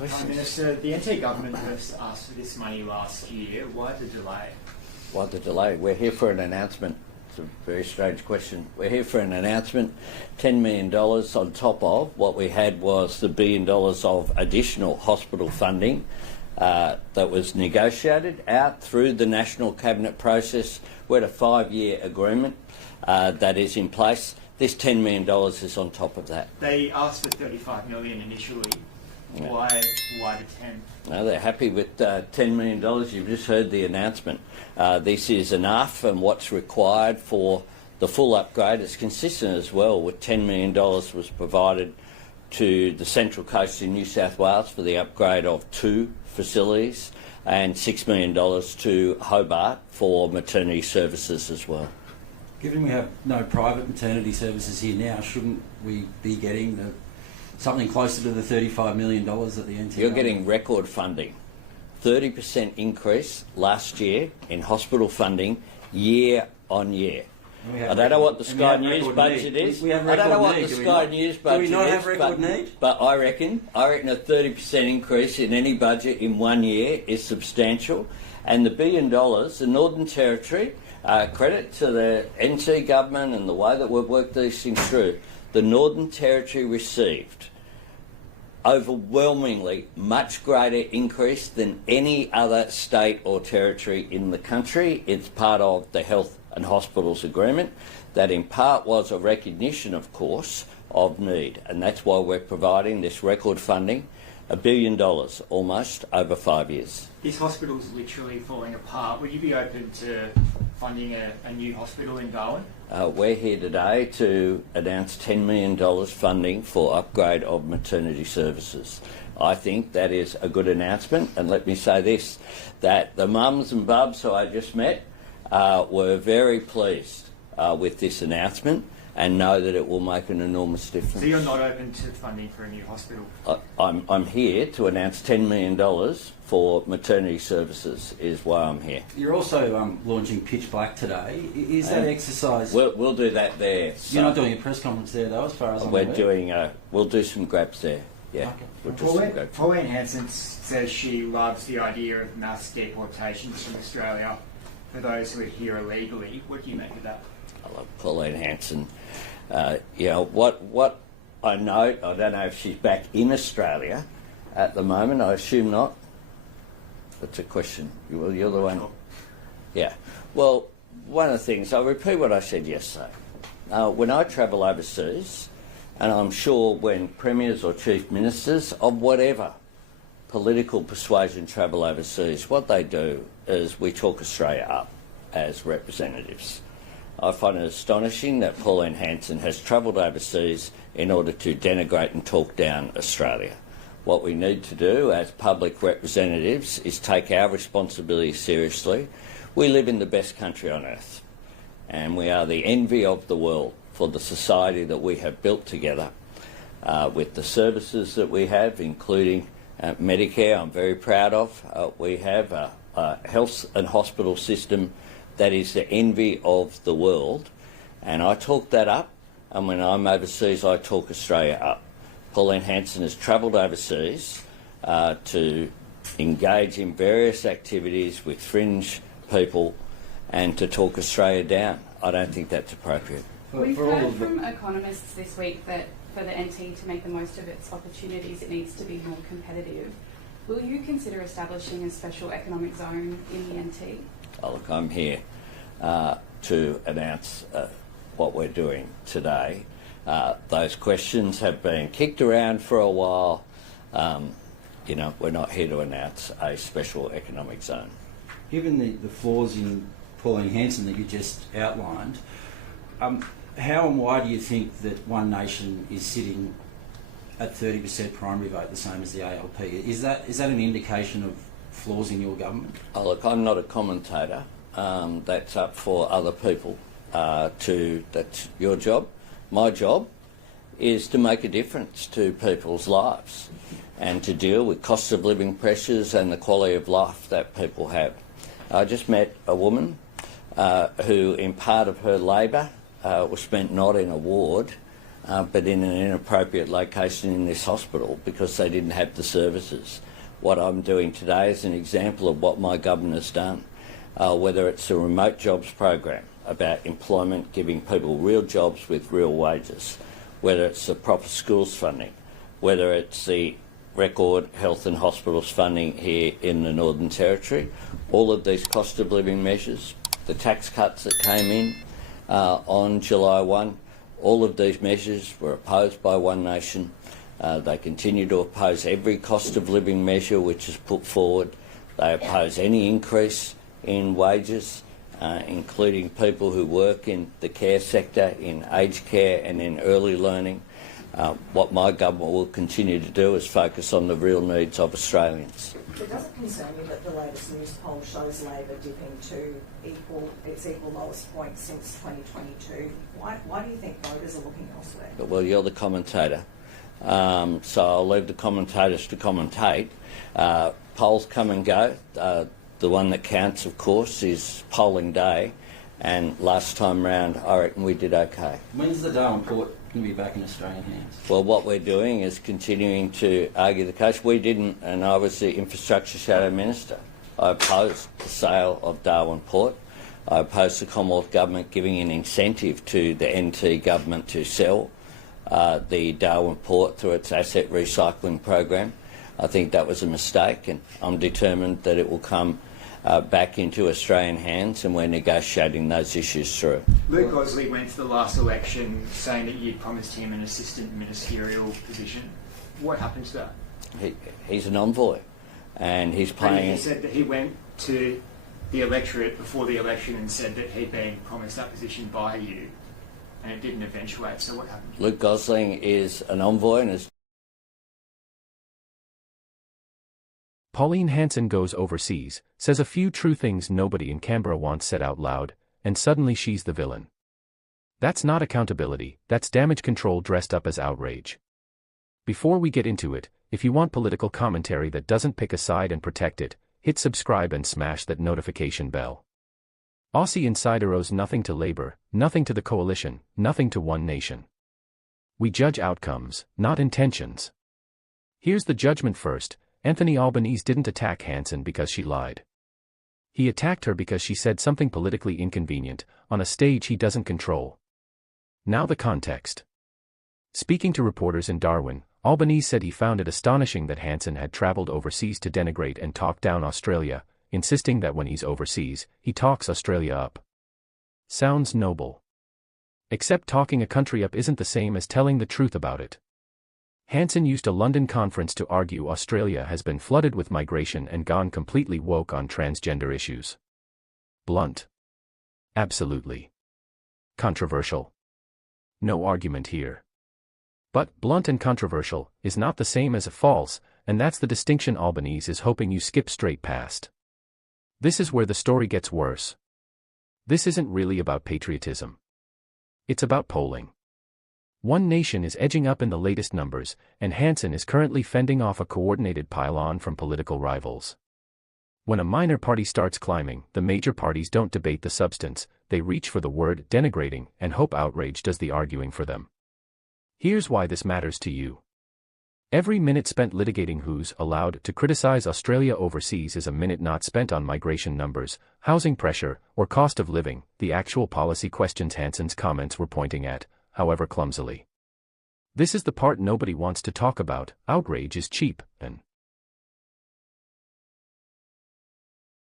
questions? Prime Minister, the NT government first asked for this money last year. Why the delay? Why the delay? We're here for an announcement. It's a very strange question. We're here for an announcement. $10 million on top of what we had was the $1 billion of additional hospital funding that was negotiated out through the National Cabinet process. We're at a 5-year agreement that is in place. This $10 million is on top of that. They asked for $35 million initially. Yeah. Why the 10? No, they're happy with $10 million. You've just heard the announcement. This is enough, and what's required for the full upgrade is consistent as well with $10 million was provided to the Central Coast in New South Wales for the upgrade of 2 facilities and $6 million to Hobart for maternity services as well. Given we have no private maternity services here now, shouldn't we be getting something closer to the $35 million at the NT? You're getting record funding. 30% increase last year in hospital funding year on year. I don't know what the Sky News budget is. I don't know what the Sky News budget is. Do we not have record need? But I reckon a 30% increase in any budget in 1 year is substantial. And the $1 billion, the Northern Territory, credit to the NT government and the way that we've worked these things through, the Northern Territory received overwhelmingly much greater increase than any other state or territory in the country. It's part of the Health and Hospitals Agreement that in part was a recognition, of course, of need. And that's why we're providing this record funding, $1 billion almost over 5 years. This hospital's literally falling apart. Would you be open to funding a new hospital in Darwin? We're here today to announce $10 million funding for upgrade of maternity services. I think that is a good announcement, and let me say this, that the mums and bubs who I just met were very pleased with this announcement and know that it will make an enormous difference. So you're not open to funding for a new hospital? I'm here to announce $10 million for maternity services is why I'm here. You're also launching Pitch Black today. Is that exercise? We'll do that there. You're not doing a press conference there though, as far as I'm aware? We'll do some grabs there. Yeah. Okay. Pauline Hanson says she loves the idea of mass deportations from Australia for those who are here illegally. What do you make of that? I love Pauline Hanson. What I note, I don't know if she's back in Australia at the moment. I assume not. That's a question. You're the one. Sure. Yeah. Well, one of the things, I'll repeat what I said yesterday. When I travel overseas, and I'm sure when premiers or chief ministers of whatever political persuasion travel overseas, what they do is we talk Australia up as representatives. I find it astonishing that Pauline Hanson has travelled overseas in order to denigrate and talk down Australia. What we need to do as public representatives is take our responsibility seriously. We live in the best country on earth, and we are the envy of the world for the society that we have built together with the services that we have, including Medicare, I'm very proud of. We have a health and hospital system that is the envy of the world, and I talk that up, and when I'm overseas I talk Australia up. Pauline Hanson has travelled overseas to engage in various activities with fringe people and to talk Australia down. I don't think that's appropriate. We've heard from economists this week that for the NT to make the most of its opportunities, it needs to be more competitive. Will you consider establishing a special economic zone in the NT? Oh, look, I'm here to announce what we're doing today. Those questions have been kicked around for a while. We're not here to announce a special economic zone. Given the flaws in Pauline Hanson that you just outlined, how and why do you think that One Nation is sitting at 30% primary vote, the same as the ALP? Is that an indication of flaws in your government? Oh, look, I'm not a commentator. That's up for other people. That's your job. My job is to make a difference to people's lives and to deal with cost of living pressures and the quality of life that people have. I just met a woman who, in part of her labour, was spent not in a ward but in an inappropriate location in this hospital because they didn't have the services. What I'm doing today is an example of what my government has done, whether it's a remote jobs program about employment, giving people real jobs with real wages, whether it's the proper schools funding, whether it's the record health and hospitals funding here in the Northern Territory, all of these cost of living measures, the tax cuts that came in on July 1, all of these measures were opposed by One Nation. They continue to oppose every cost of living measure which is put forward. They oppose any increase in wages, including people who work in the care sector, in aged care and in early learning. What my government will continue to do is focus on the real needs of Australians. But does it concern you that the latest news poll shows Labor dipping to its equal lowest point since 2022? Why do you think voters are looking elsewhere? Well, you're the commentator, so I'll leave the commentators to commentate. Polls come and go. The one that counts, of course, is polling day, and last time round I reckon we did okay. When's the Darwin Port going to be back in Australian hands? Well, what we're doing is continuing to argue the case. We didn't, and I was the Infrastructure Shadow Minister. I opposed the sale of Darwin Port. I opposed the Commonwealth Government giving an incentive to the NT Government to sell the Darwin Port through its asset recycling program. I think that was a mistake, and I'm determined that it will come back into Australian hands, and we're negotiating those issues through. Luke Osley went to the last election saying that you'd promised him an assistant ministerial position. What happened to that? He's an envoy, and he's playing... And he said that he went to the electorate before the election and said that he'd been promised that position by you, and it didn't eventuate, so what happened? Luke Gosling is an envoy and is... Pauline Hanson goes overseas, says a few true things nobody in Canberra wants said out loud, and suddenly she's the villain. That's not accountability, that's damage control dressed up as outrage. Before we get into it, if you want political commentary that doesn't pick a side and protect it, hit subscribe and smash that notification bell. Aussie Insider owes nothing to Labor, nothing to the Coalition, nothing to One Nation. We judge outcomes, not intentions. Here's the judgment first. Anthony Albanese didn't attack Hanson because she lied. He attacked her because she said something politically inconvenient, on a stage he doesn't control. Now the context. Speaking to reporters in Darwin, Albanese said he found it astonishing that Hanson had travelled overseas to denigrate and talk down Australia, insisting that when he's overseas, he talks Australia up. Sounds noble. Except talking a country up isn't the same as telling the truth about it. Hanson used a London conference to argue Australia has been flooded with migration and gone completely woke on transgender issues. Blunt. Absolutely. Controversial. No argument here. But blunt and controversial is not the same as false, and that's the distinction Albanese is hoping you skip straight past. This is where the story gets worse. This isn't really about patriotism. It's about polling. One Nation is edging up in the latest numbers, and Hanson is currently fending off a coordinated pile-on from political rivals. When a minor party starts climbing, the major parties don't debate the substance, they reach for the word denigrating and hope outrage does the arguing for them. Here's why this matters to you. Every minute spent litigating who's allowed to criticize Australia overseas is a minute not spent on migration numbers, housing pressure, or cost of living, the actual policy questions Hanson's comments were pointing at, however clumsily. This is the part nobody wants to talk about. Outrage is cheap, and